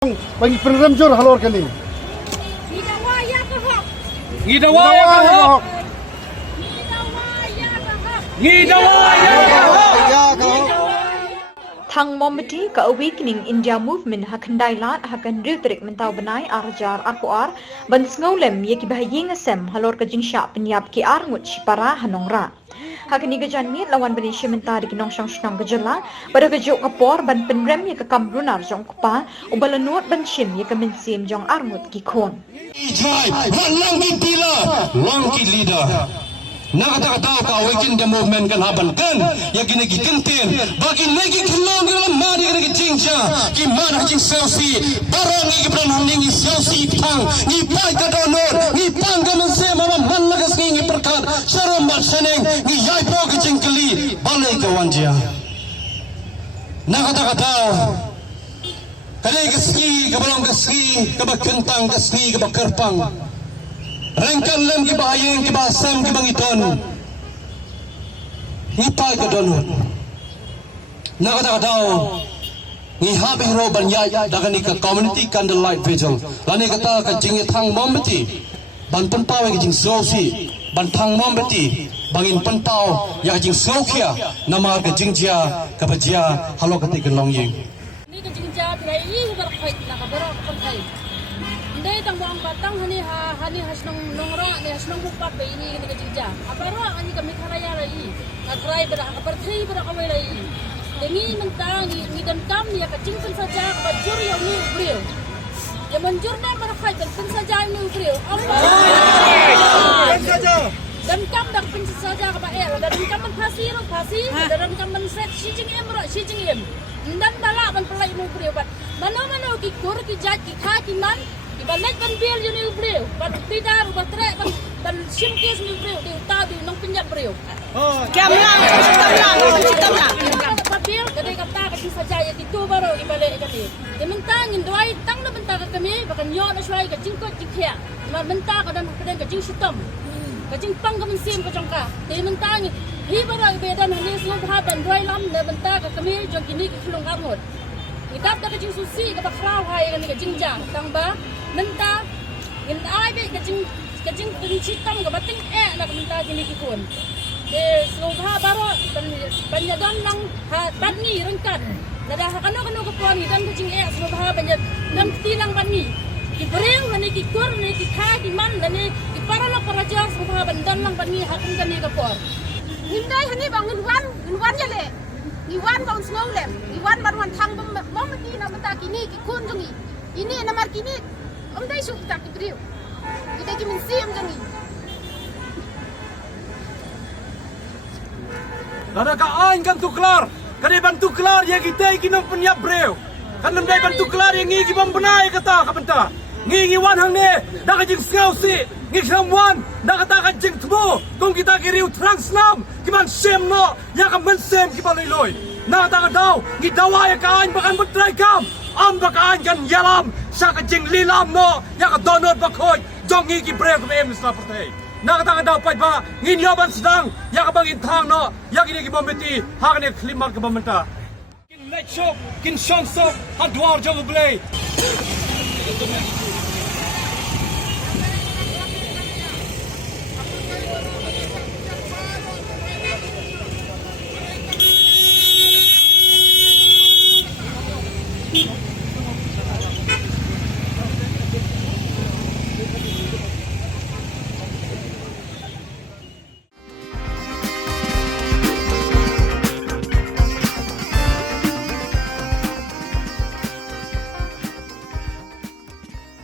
bagi program jur halor kali. Ngidawaya kahok. Ngidawaya kahok. Ngidawaya kahok. Thang Momati ka awakening India movement hakandai lat hakan riltrik mentau benai arjar arpuar ban ngolem ye ki bahaying asem halor ka jingsha penyap ki arngut sipara hanongra hakani gajan ni lawan bani shimenta di kinong shang shnang gajala pada gajuk kapor ban penrem ye ka kamrunar jong kupa ubalanot ban shim ye ka mensim jong arngut ki khon Ijai, lang mitila, long ki leader. Nakataw ka awaken the movement kan haban kan ya gini gikintin bagi lagi kelong dalam mari gini gicingja ki mana jing selsi barang ni gibran handing selsi pang ni pai ka donor ni pang ka mense mama man lagas ni perkat sharam mat seneng ni yai po gicing keli balai ka wanja nakataw kali geski kabalong geski kabakentang geski kabakerpang rengkan lem ki bahayeng ki basam ki bangiton ngipai ka donut nakata daw ngi habi roban ya dagan ka community candlelight vigil lani kata ka jing thang mombeti ban penpaw ki jing sosi ban thang mombeti bangin penpaw ya jing sokia namar ka jingjia ka bajia halo kati ka longyeng Ni ka jingja trai i berkhait na ka berok ka khai. Ndai tang buang batang hani hasnong nongra ni hasnong bupat be ini ni ka jingja. Aparo ani ka mikhalaya rai. Ka trai bera ka perthai bera ka rai. Dengi mentang ni dan kam ni ka jingsan saja ka bajur yang ni brio. Ya manjur na berkhait kan saja ni brio. Dan kam dak pin saja ka ba er dan kam man phasi dan kam man set si jing em dan bala ban pelai mu brio bat mano ki kur ki jat ki kha ki man ki balai ban biel ju ni brio ban pidar ban tre ban sim kes ni brio di ta di nong pinjak brio Kamlang. ba biel kadai kata ka saja ya ki tu baro ki balai kami de mentang indoi tang na benta ka kami bakan yo na swai ka jingkot jikya man benta ka dan ka jing sitam ka jing pang ka mensim ka jongka de mentang hi baro bedan hani su ha ban doi lam de benta ka kami jong kini ki khulung arngot idap ka jing susi ka bakrau hai ka jing jang tang ba menta in ai be ka jing sitam ka bating na ka menta kini ki kun de su ha baro ban yadon nang ha ban ni rengkan nada kano ka puan dan ka jing su ha ban dan tilang ban ni ki breng ni ki kur ni ki kha ki man ni ki parala paraja su ha ban dan lang ban ni hakun ka ni ka por Hindai hani bang ngan jale iwan bang ngolem iwan barwan thang mom ki na mata kini ki kun jungi ini namar kini dai su tak briu kita ki min sim jungi Lada ka ain kan tuklar. Kadai bantu klar ya kita kinong penyap breu. Kan namdai bantu klar yang ngi bam benai kata ka benta. Ngi wan hang ne da ka jing skau si ngi sam wan da ka ta ka jing tmo kong kita kiriu transnam kiman sem no ya ka men sem ki baloi loi. Na ta ka daw ngi dawa ya ka ain bakan betrai kam. Am baka ain kan yalam sa ka jing lilam no ya ka donor bakoy jong ngi ki breu ka em sa pertai. Nakatanga daw pa ba ngin yaban sedang ya ka bangin thang no ya kini ki bombeti ha kani klimak ka bomenta kin lechok kin shonsok ha dwar jong blay